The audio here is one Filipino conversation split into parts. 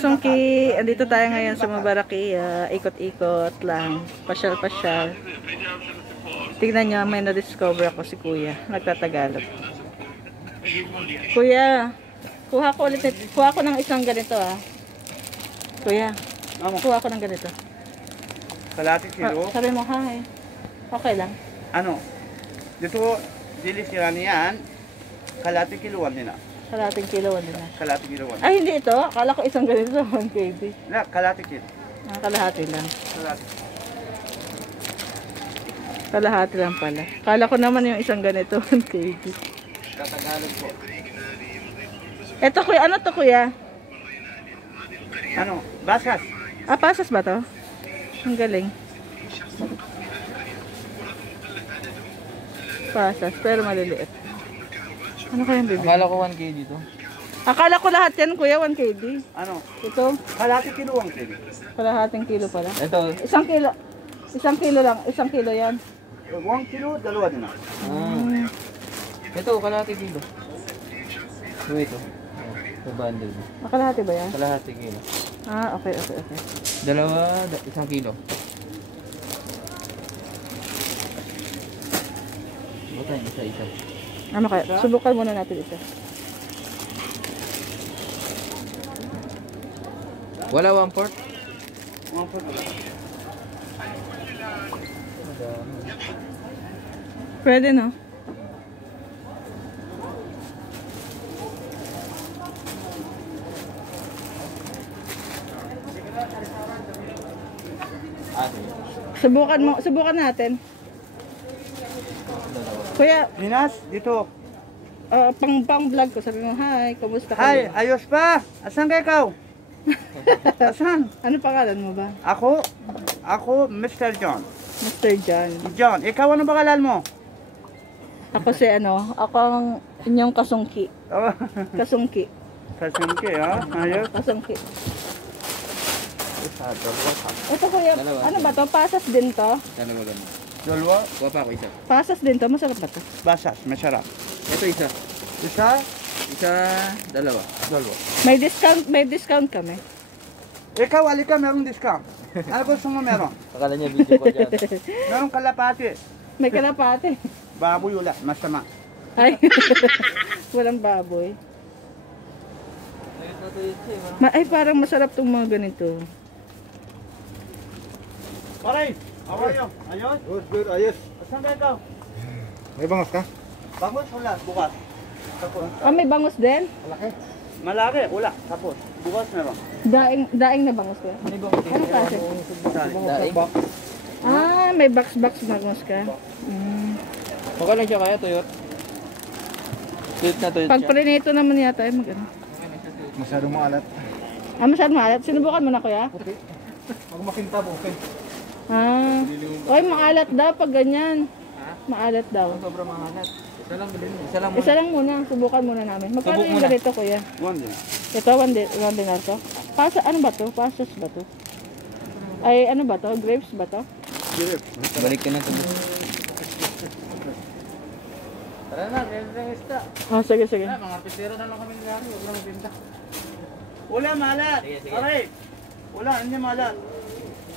kasungki, andito tayo ngayon sa Mabarakia. Ikot-ikot lang. Pasyal-pasyal. Tignan nyo, may na-discover ako si Kuya. Nagtatagalog. Kuya, kuha ko ng isang ganito ah. Kuya, kuha ko ng ganito. Kalahati kilo? Sabi mo, hi. Okay lang. Ano? Dito, dili sila niyan. Kalahati kiloan din na. Kalating kiloan din na. Kalahati kiloan. Ay, hindi ito. Akala ko isang ganito, 1 kg. Na, kalahati kilo. Kalahati lang. Kalahati. Kalahati lang pala. Akala ko naman yung isang ganito, 1 kg. Tatagalog po. Ito kuya, ano to kuya? Ano? Basas. Ah, pasas ba to? Ang galing. Pasas, pero maliliit. Ano kayang bibili? Akala ko 1 kg dito. Akala ko lahat yan kuya, 1 kg. Ano? Ito, Kalahati kiloan kilo. kalahating kilo pala. Ito. 1 kilo. 1 kilo lang, 1 kilo yan. 1 kilo, dalawa din na. Ito, kalahati kilo. Ito. Ito bundle. Kalahati ba yan? Kalahati kilo. Ah, okay. Dalawa, 1 kilo. Bukan, isa-isa. Ano kaya? Subukan muna natin ito. Wala 1/4? 1/4. Pwede no? Subukan natin. Kuya, Pinas, dito. pang vlog ko, sabi mo, hi, kumusta ka? Hi, ayos pa. Asan ka ikaw? Asan? Ano pangalan mo ba? Ako, Mr. John. Mr. John. John, ikaw ano pangalan mo? Ako si ako ang inyong kasungki. Oh, Kasungki. Kasungki, ha? Ayos. Kasungki. Isa, dalawa, tatlo. Ito kuya, Dalawa. ano ba to? Pasas din to? Dalawa ganun. Dalawa, Kuha pa ako isa. Pasas din to? Masarap ba to? basas, masarap. Ito isa. Isa, Isa, dalawa. dalawa. May discount kami. Ikaw, alika, merong discount. Ano gusto mo meron? Akala niya video ko dyan. Merong kalapati. May kalapate. Baboy ulat, masama. Ay, walang baboy. Ay, parang masarap tong mga ganito. Pare, how are you? Ayos? Good, ayos. Asan ka ikaw? May bangos ka? Bangos, wala, bukas. Tapos, May bangus din? Malaki. malaki, wala. Tapos, bukas meron. Daing na bangus ko. Ano klase? Daing. May box bangus ka. Okay lang siya kaya, tuyot. Tuyot na tuyot Pag siya. prinito naman yata ay magano. Masyadong maalat. Masyadong maalat. Sinubukan mo na kuya? Okay. Pag makintab, okay. Oy, maalat daw pag ganyan. Maalat daw. Sobrang mahalat. Isa lang bilhin. Isa lang Isa lang muna, subukan muna namin. Magkano Subok yung muna. ganito kuya? One din. Ito, 1 dinar to? Ano ba to? Pasas ba to? Ay, ano ba to? Grapes ba to? Dirip. Balik ka na ito. Tara na, meron ng ista. Oh, sige. Mga artistero na lang kami nangyari. Huwag na magbinta. Wala, malat. Sige, sige. Pare, wala, hindi malat.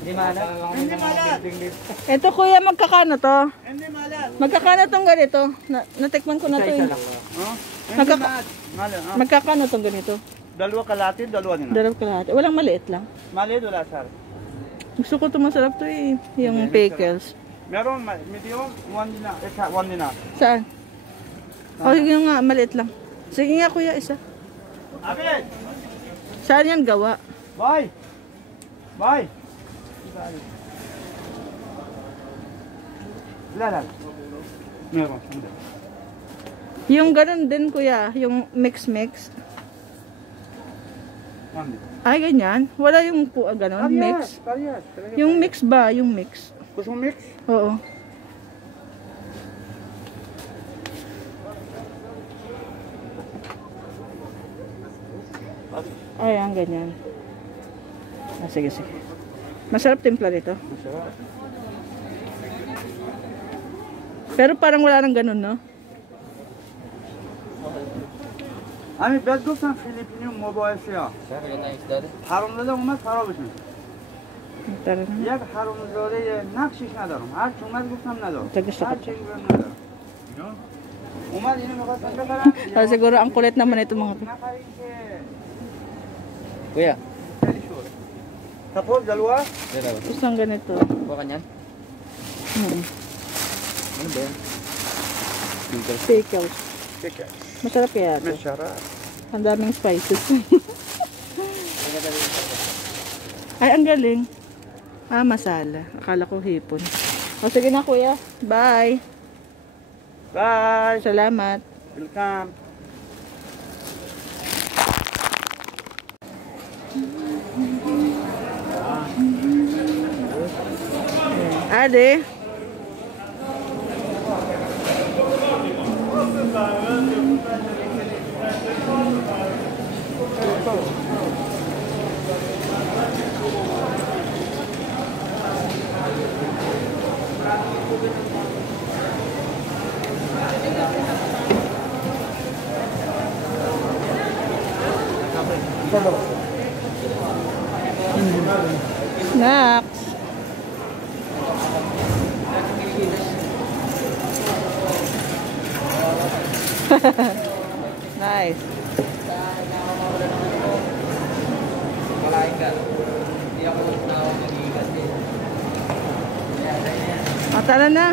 Hindi mahalat. Hindi malat. Ito kuya, magkakano to? Hindi malat. Magkakano tong ganito? Natikman ko na to. Isa Eh. lang. Oh? Hindi Magkaka- malat. Malat, ha? Magkakano tong ganito? Dalawa kalahati, dalawa din na. Dalaw kalahati. Walang maliit lang. Maliit wala, sir. Gusto ko ito masarap to eh. Yung pickles. Meron, medium, one din na. Isa, one din na. Saan? Oh, yung nga, maliit lang. Sige nga kuya, isa. Abid! Saan yan gawa? Bye! Bye! Wala. Meron. Hindi. Yung ganun din kuya, yung mix. One din. Ay, ganyan. Wala yung ganun, mix. Parehas. Yung mix ba? Yung mix. Gusto mo mix? Oo. Ay, ang ganyan. Sige. Masarap timpla nito. Masarap. Pero parang wala nang ganun, no? 아니 백두산 필리핀 모바일스야. Sir, na isda rin. 하름들도 오면 살아보시면. Tara na. 약 하름들에 낚시시 나다로. 아 중간 국산 나도. Taga siya 아 ka. 책임은 나도. 오만 이는 거 같은 데가라. Ah, siguro ang kulit naman ito mga to. Kuya, Tapos dalawa. sir, Tapos ang ganito. kuha ka niyan. Ano ba yan? Filter. Pickles. Sige. Masarap kaya ito. Masarap. Ang daming spices. Ay, ang galing. Ah, masala. Akala ko hipon. O, sige na kuya. Bye. Bye. Salamat. Welcome. Ade. Snacks. Nice. Malain ka. Hindi ako tawag ng ikat eh. Tara na.